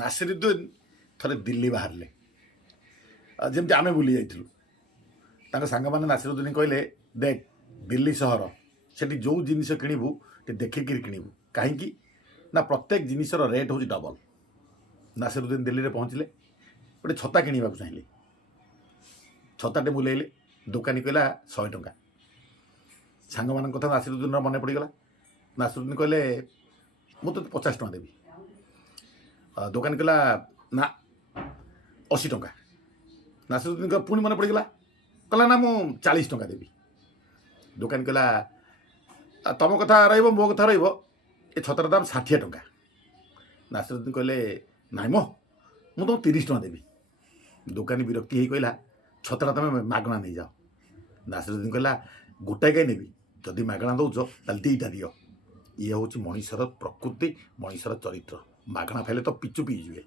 ନାସିରୁଦ୍ଦିନ ଥରେ ଦିଲ୍ଲୀ ବାହାରିଲେ ଯେମିତି ଆମେ ବୁଲି ଯାଇଥିଲୁ। ତାଙ୍କ ସାଙ୍ଗମାନେ ନାସିରୁଦ୍ଦିନ କହିଲେ, ଦେଖ ଦିଲ୍ଲୀ ସହର, ସେଠି ଯେଉଁ ଜିନିଷ କିଣିବୁ ଟିକେ ଦେଖିକିରି କିଣିବୁ। କାହିଁକି ନା ପ୍ରତ୍ୟେକ ଜିନିଷର ରେଟ୍ ହେଉଛି ଡବଲ। ନାସିରୁଦ୍ଦିନ ଦିଲ୍ଲୀରେ ପହଞ୍ଚିଲେ, ଗୋଟେ ଛତା କିଣିବାକୁ ଚାହିଁଲେ। ଛତାଟେ ବୁଲେଇଲେ, ଦୋକାନୀ କହିଲା 100 ଟଙ୍କା। ସାଙ୍ଗମାନଙ୍କ କଥା ନାସିରୁଦ୍ଦିନର ମନେ ପଡ଼ିଗଲା। ନାସିରୁଦ୍ଦିନ କହିଲେ, ମୁଁ ତୋତେ 50 ଟଙ୍କା ଦେବି। ଦୋକାନୀ କହିଲା, ନା 80 ଟଙ୍କା। ନାସିରୁଦ୍ଦିନ ପୁଣି ମନେ ପଡ଼ିଗଲା, କହିଲା ନା ମୁଁ 40 ଟଙ୍କା ଦେବି। ଦୋକାନୀ କହିଲା, ତମ କଥା ରହିବ, ମୋ କଥା ରହିବ, ଏ ଛତାର ଦାମ 60 ଟଙ୍କା। ନାସିରୁଦ୍ଦିନ କହିଲେ, ନାଇଁ ମୁଁ ତୁମକୁ 30 ଟଙ୍କା ଦେବି। ଦୋକାନୀ ବିରକ୍ତି ହେଇ କହିଲା, ଛତାଟା ତମେ ମାଗଣା ନେଇଯାଅ। ନାସିରୁଦ୍ଦିନ କହିଲା, ଗୋଟାଏ କାହିଁ ନେବି, ଯଦି ମାଗଣା ଦେଉଛ ତାହେଲେ ଦୁଇଟା ଦିଅ। ଇଏ ହେଉଛି ମଣିଷର ପ୍ରକୃତି, ମଣିଷର ଚରିତ୍ର। ମାଗଣା ଖାଇଲେ ତ ପିଚୁ ପିଇଯିବେ।